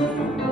thank you